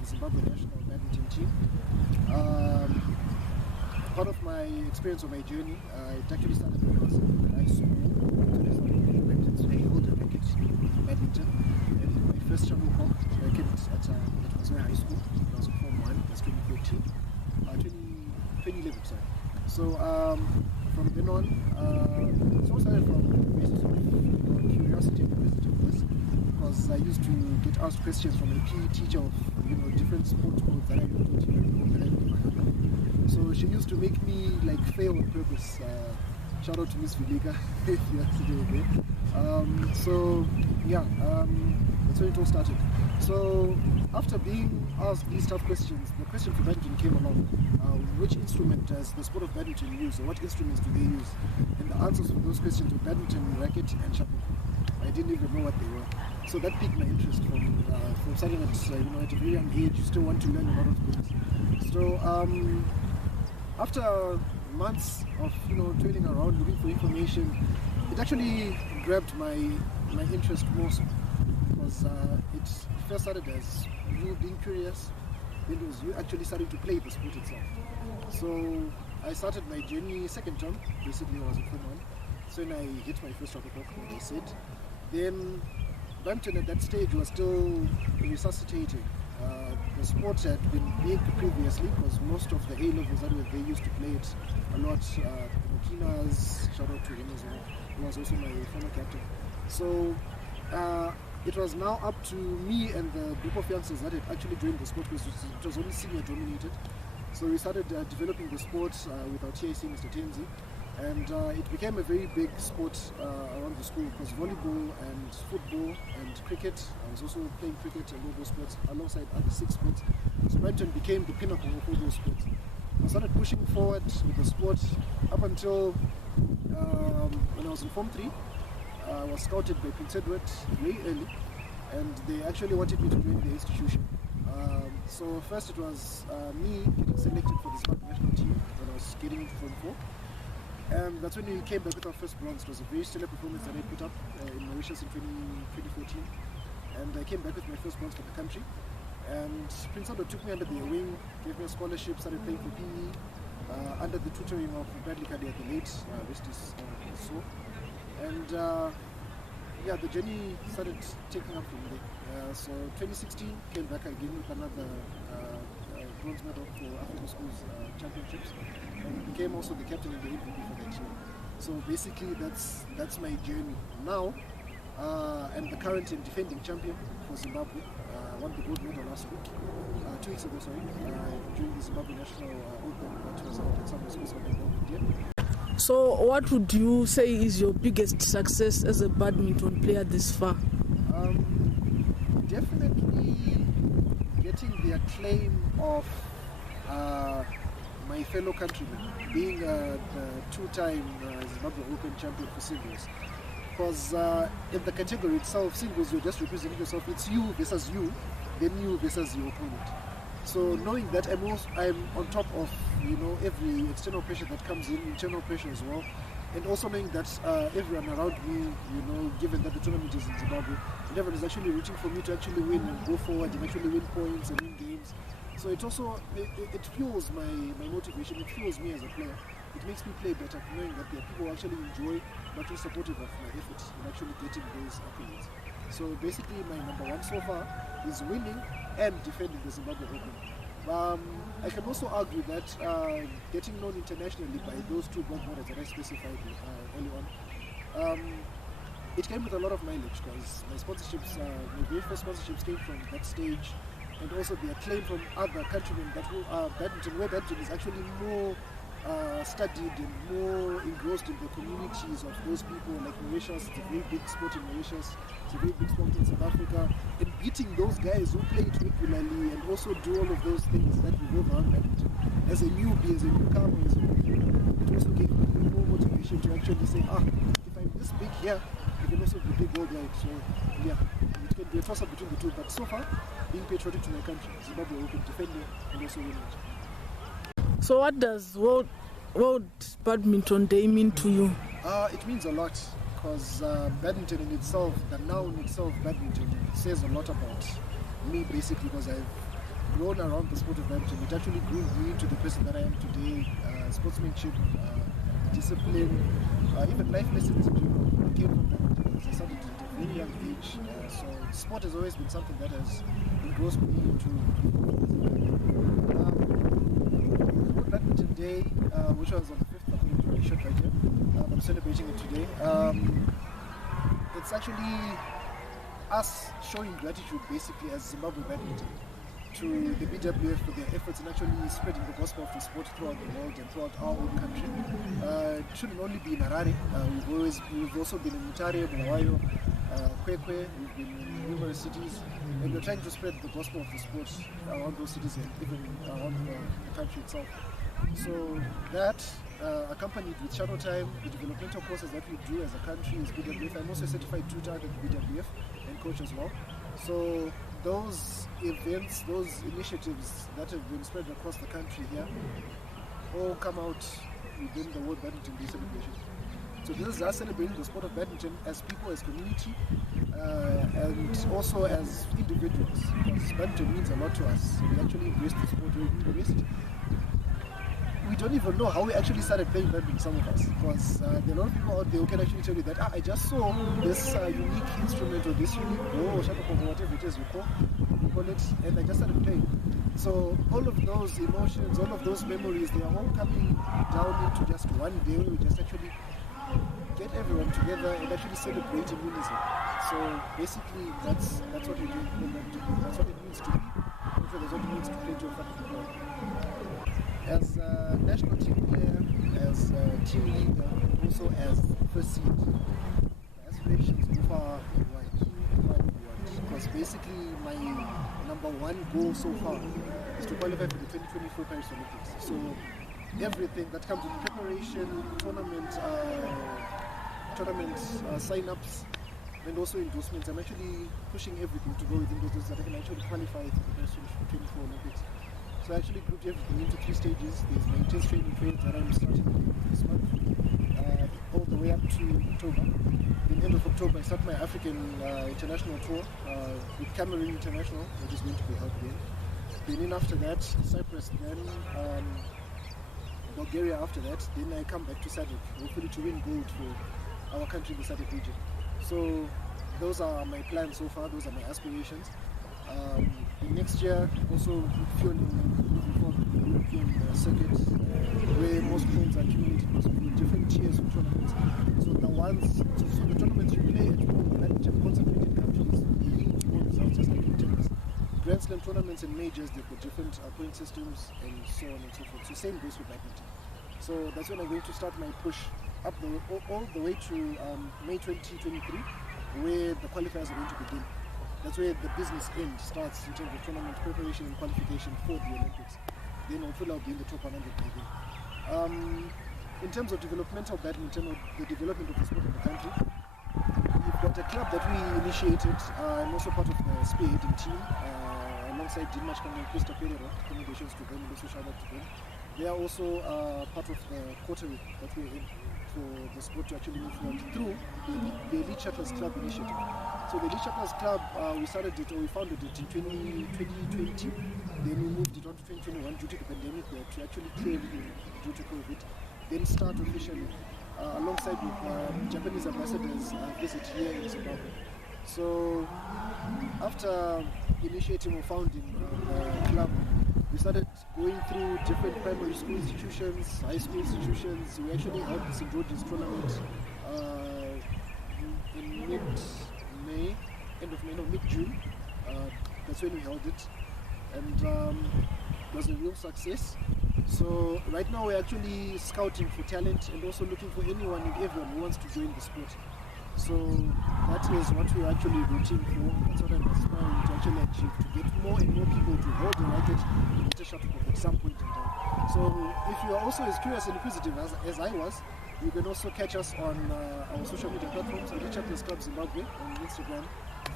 the Zimbabwe national badminton team. Part of my experience or my journey, it actually started when I was in high school. So I hold a racket in badminton. And my first shuttlecock racket at Thabanis High School. I was in Form 1, that's 2011, sorry. So from then on, it all started from the basis of curiosity and inquisitiveness, because I used to get asked questions from a PE teacher of different sports codes that I don't even know that I know. So she used to make me like fail on purpose. Shout out to Miss Vilika if you're still there. So yeah, that's where it all started. So after being asked these tough questions, the question for badminton came along. Which instrument does the sport of badminton use, or what instruments do they use? And the answers for those questions were badminton, racket, and shuttlecock. I didn't even know what they were. So that piqued my interest from starting at at a very young age. You still want to learn a lot of things. So after months of toiling around looking for information, it actually grabbed my interest more so, because it first started as you being curious, then it was you actually starting to play the sport itself. So I started my journey second term, basically I was in Form 1. So when I hit my first shuttlecock, like I said, then badminton at that stage was still resuscitating. The sport had been big previously, because most of the A levels that they used to play it a lot. Makinas, shout out to him as well. He was also my former captain. So it was now up to me and the group of youngsters that had actually joined the sport, because it was only senior dominated. So we started developing the sport with our TIC, Mr. Tenzi, and it became a very big sport around the school, because volleyball and football and cricket, I was also playing cricket and all those sports alongside other 6 sports. So badminton became the pinnacle of all those sports. I started pushing forward with the sport up until when I was in Form 3. I was scouted by Prince Edward very early, and they actually wanted me to join the institution. So first it was me getting selected for the Zimbabwe national team when I was getting into Form 4. And that's when we came back with our first bronze. It was a very stellar performance that I put up in Mauritius in 2014. And I came back with my first bronze for the country. And Prince Edward took me under their wing, gave me a scholarship, started playing for PE, under the tutoring of Bradley Kadi at the late, rest is so. And yeah, the journey started taking up from there. So 2016, came back again with another bronze medal for African Schools Championships, and became also the captain and the MVP for that year. So basically, that's my journey now. I'm the current and defending champion for Zimbabwe. Won the gold medal last week, 2 weeks ago, sorry, during the Zimbabwe National Open that was held at Summer Schools of India. So what would you say is your biggest success as a badminton player this far? Definitely getting the acclaim of my fellow countrymen, being the 2-time Zimbabwe Open champion for singles. Because in the category itself, singles, you're just representing yourself. It's you versus you, then you versus your opponent. So knowing that I'm on top of every external pressure that comes in, internal pressure as well, and also knowing that everyone around me, given that the tournament is in Zimbabwe, and everyone is actually rooting for me to actually win and go forward and actually win points and win games. So it also it fuels my motivation. It fuels me as a player. It makes me play better, knowing that there are people who actually enjoy, but actually supportive of my efforts and actually getting those accolades. So basically, my number one so far is winning and defending the Zimbabwe Open. I can also argue that getting known internationally by those 2 gold medals that I specified early on, it came with a lot of mileage, because my sponsorships, my very first sponsorships came from that stage, and also the acclaim from other countrymen that who are badminton, where badminton is actually more studied and more engrossed in the communities of those people, like Mauritius. It's a very big sport in Mauritius, it's a very big sport in South Africa, and beating those guys who play it regularly and also do all of those things that revolve around badminton. As a newbie, as a newcomer, as a rookie, it also gave me more motivation to actually say, if I'm this big here, I can also be big worldwide. So yeah, it can be a toss-up between the two, but so far, being patriotic to my country, Zimbabwe Open, defending and also winning. So what does World Badminton Day mean to you? It means a lot, because badminton in itself, the noun itself, badminton, says a lot about me basically, because I've grown around the sport of badminton. It actually grew me into the person that I am today. Sportsmanship, discipline, even life lessons in general came from badminton because I started at a very young age. So sport has always been something that has engrossed me into World Badminton Day, which was on the 5th, according to my shirt right here. I'm celebrating it today. It's actually us showing gratitude basically as Zimbabwean Badminton to the BWF for their efforts in actually spreading the gospel of the sport throughout the world and throughout our own country. It shouldn't only be in Harare. We've also been in Mutare, Bulawayo, Kwekwe. We've been in numerous cities, and we're trying to spread the gospel of the sport around those cities and even around the country itself. So that, accompanied with shadow time, the developmental courses that we do as a country is BWF. I'm also a certified tutor at the BWF and coach as well. So those events, those initiatives that have been spread across the country here, all come out within the World Badminton Day celebration. So this is us celebrating the sport of badminton as people, as community, and also as individuals, because badminton means a lot to us. So we actually embrace the sport, we embrace it. We don't even know how we actually started playing badminton, some of us, because there are a lot of people out there who can actually tell you that I just saw this unique instrument or this unique ball or whatever it is you call it, and I just started playing. So all of those emotions, all of those memories, they are all coming down into just one day where we just actually get everyone together and actually celebrate in unison. So basically that's what we do. That's what it means to be. That's what it means to play to a fucking people. As a national team player, as a team leader, also as first seed, the aspirations go far and wide. Because basically my number one goal so far is to qualify for the 2024 Paris Olympics. So everything that comes with preparation, tournament sign-ups, and also endorsements, I'm actually pushing everything to go within those that I can actually qualify for the Paris 2024 Olympics. So I actually grouped everything into 3 stages. There's my intense training phase that I'm starting this month, all the way up to October. At the end of October, I start my African international tour with Cameroon International, which is going to be held again. Then after that, Cyprus, then Bulgaria after that. Then I come back to SADC, hopefully to win gold for our country in the SADC region. So those are my plans so far, those are my aspirations. Next year, also fueling for the European circuit, where most points are accumulated in different tiers of tournaments. So the tournaments you play at home, badminton concentrated countries, the huge more results just like in tennis. Grand Slam tournaments and majors, they've got different point systems and so on and so forth. So same goes with badminton. So that's when I'm going to start my push up all the way to May 2023, where the qualifiers are going to begin. That's where the business end starts in terms of tournament preparation and qualification for the Olympics. Then hopefully I'll be in the top 100 by then. In terms of developmental badminton or the development of the sport in the country, we've got a club that we initiated. I'm also part of the spearheading team alongside Dean Machkanga and Krista Pereira. Commendations to them and also shout out to them. They are also part of the coterie that we're in for the sport to actually move forward through the Elite Shuttlers Club initiative. So the Elite Shuttlers Club, we founded it in 2020, then we moved it on to 2021 due to the pandemic. We had to actually clear everything due to COVID, then start officially alongside with Japanese ambassadors visit here in Zimbabwe. So after initiating or founding the club, we started going through different primary school institutions, high school institutions. We actually held the St. George's tournament in mid-May, mid-June. That's when we held it, and it was a real success. So right now we're actually scouting for talent and also looking for anyone and everyone who wants to join the sport. So that is what we're actually rooting for. That's what I'm aspiring to actually achieve, to get more and more people to hold the racket and get a shuttlecock at some point in time. So if you are also as curious and inquisitive as I was, you can also catch us on our social media platforms, Elite Shuttlers Club Zimbabwe on Instagram,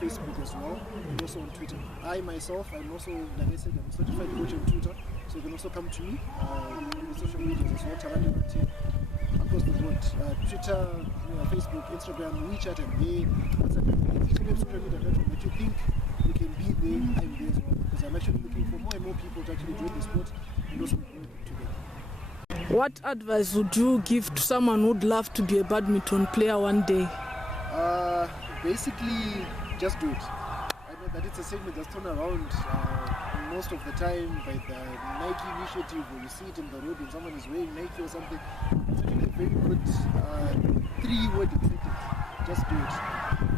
Facebook as well, and also on Twitter. I myself, I'm also, like I said, I'm a certified coach and tutor, so you can also come to me on the social media as well, Thabani Mathe, across the board, Twitter, Facebook, Instagram, WeChat, and WhatsApp, and each and every social media platform that you think you can be there, I'm there as well. Because I'm actually looking for more and more people to actually join the sport and also grow together. What advice would you give to someone who would love to be a badminton player one day? Basically, just do it. I know that it's a statement that's thrown around most of the time by the Nike initiative, or you see it in the road when someone is wearing Nike or something. It's actually a very good three-word sentence. Just do it.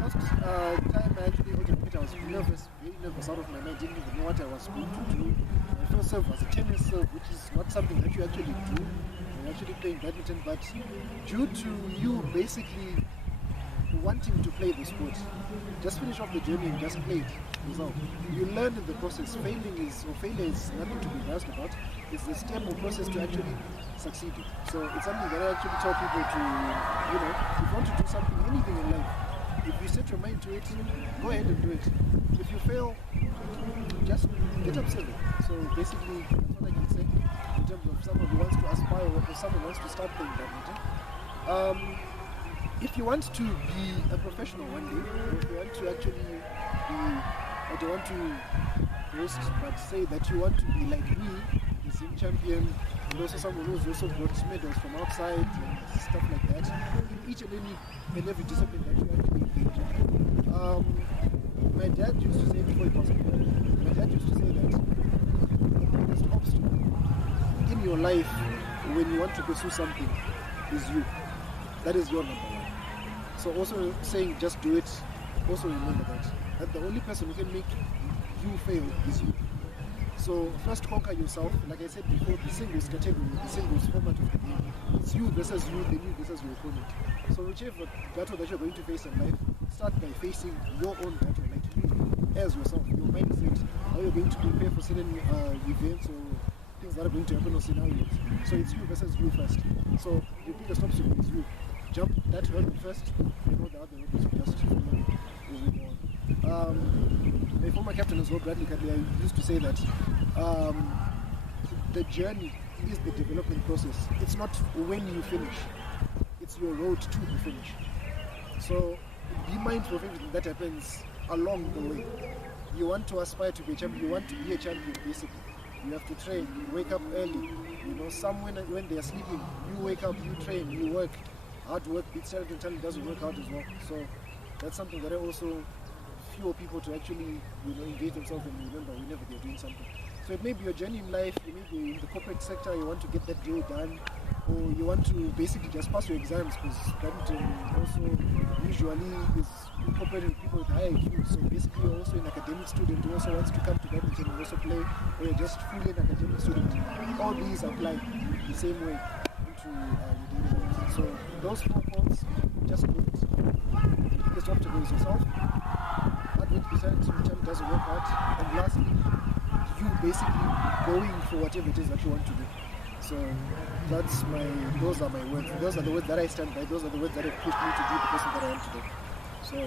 First time I actually got it, I was nervous, very nervous, out of my mind. Didn't even know what I was going to do. My first serve was a tennis serve, which is not something that you actually do. You're actually playing badminton, but due to you basically wanting to play the sport, just finish off the journey and just play it yourself. You learn in the process. Failure is nothing to be embarrassed about. It's the step or process to actually succeed it. So it's something that I actually tell people to, if you want to do something, anything in life, if you set your mind to it, go ahead and do it. If you fail, just get up seven. So basically, that's what I can say in terms of someone who wants to aspire or someone who wants to start playing badminton. If you want to be a professional one day, or if you want to actually be, I don't want to boast, but say that you want to be like me, the Zim champion, and also someone who's also brought medals from outside and stuff like that, in each and every discipline that you actually engage in. My dad used to say before he passed away, my dad used to say that the biggest obstacle in your life when you want to pursue something is you. That is your number one. So also saying just do it, also remember that the only person who can make you fail is you. So first conquer yourself. Like I said before, the singles category, the singles format of the game, it's you versus you, then you versus your opponent. So whichever battle that you're going to face in life, start by facing your own battle, like you as yourself, your mindset, how you're going to prepare for certain events or things that are going to happen or scenarios. So it's you versus you first. So your biggest obstacle is you. Jump that hurdle first, you know the other hurdles will just moving on. My former captain as well, Bradley Cadley, I used to say that the journey is the development process. It's not when you finish, it's your road to the finish. So be mindful of everything that happens along the way. You want to aspire to be a champion, you want to be a champion basically. You have to train, you wake up early. Some when they are sleeping, you wake up, you train, you work. Hard work beats talent, talent doesn't work out as well. So that's something that I also fuel people to actually engage themselves and remember whenever they're doing something. So it may be your journey in life, you may be in the corporate sector, you want to get that deal done, or you want to basically just pass your exams, because badminton also usually is incorporated with people with high IQ. So basically you're also an academic student who also wants to come to badminton and also play, or you're just fully an academic student. All these apply the same way into your daily life. So those 4 points, just do it. The biggest obstacle is yourself. Hard work besides which doesn't work out. And lastly, you basically going for whatever it is that you want to do. So those are my words. Those are the words that I stand by. Those are the words that have pushed me to do the person that I am today. So